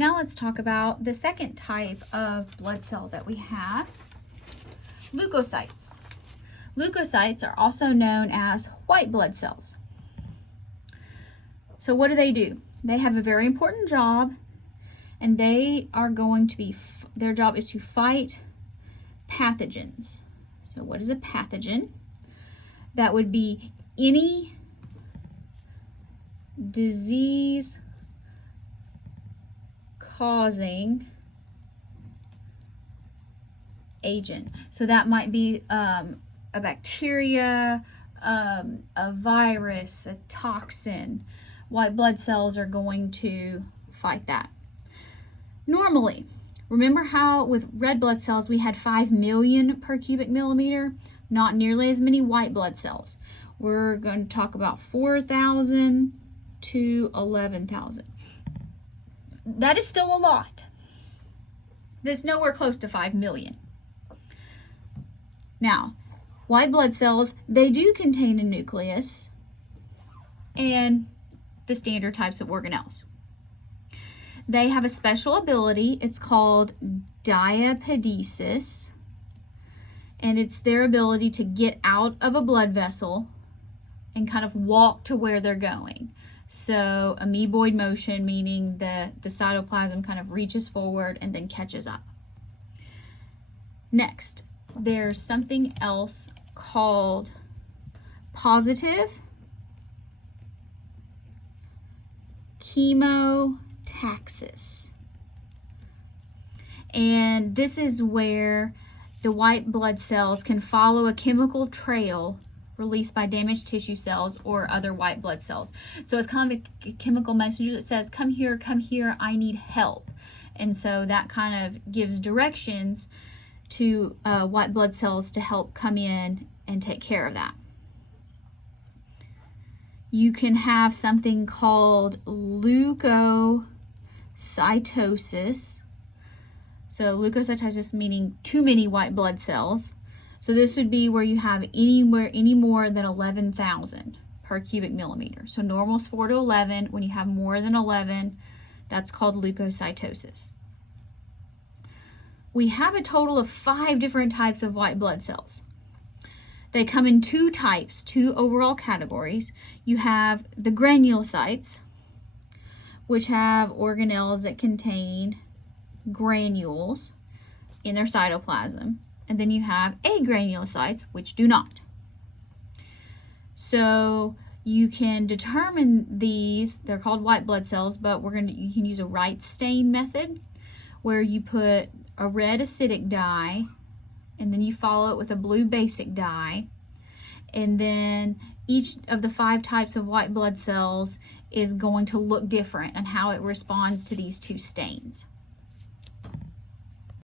Now let's talk about the second type of blood cell that we have, leukocytes. Leukocytes are also known as white blood cells. So what do? They have a very important job, and they are going to be, their job is to fight pathogens. So what is a pathogen? That would be any disease causing agent. So that might be a bacteria, a virus, a toxin. White blood cells are going to fight that. Normally, remember how with red blood cells we had 5 million per cubic millimeter? Not nearly as many white blood cells. We're going to talk about 4,000 to 11,000. That is still a lot. That's nowhere close to 5 million. Now, white blood cells, they do contain a nucleus and the standard types of organelles. They have a special ability. It's called diapedesis, and it's their ability to get out of a blood vessel and kind of walk to where they're going. So amoeboid motion, meaning the cytoplasm kind of reaches forward and then catches up. Next, there's something else called positive chemotaxis. And this is where the white blood cells can follow a chemical trail released by damaged tissue cells or other white blood cells. So it's kind of a chemical messenger that says, come here, I need help. And so that kind of gives directions to white blood cells to help come in and take care of that. You can have something called leukocytosis. So leukocytosis meaning too many white blood cells. So this would be where you have any more than 11,000 per cubic millimeter. So normal is 4 to 11. When you have more than 11, that's called leukocytosis. We have a total of 5 different types of white blood cells. They come in 2 types, 2 overall categories. You have the granulocytes, which have organelles that contain granules in their cytoplasm. And then you have agranulocytes, which do not. So you can determine these, they're called white blood cells, but you can use a right stain method where you put a red acidic dye and then you follow it with a blue basic dye. And then each of the 5 types of white blood cells is going to look different and how it responds to these 2 stains.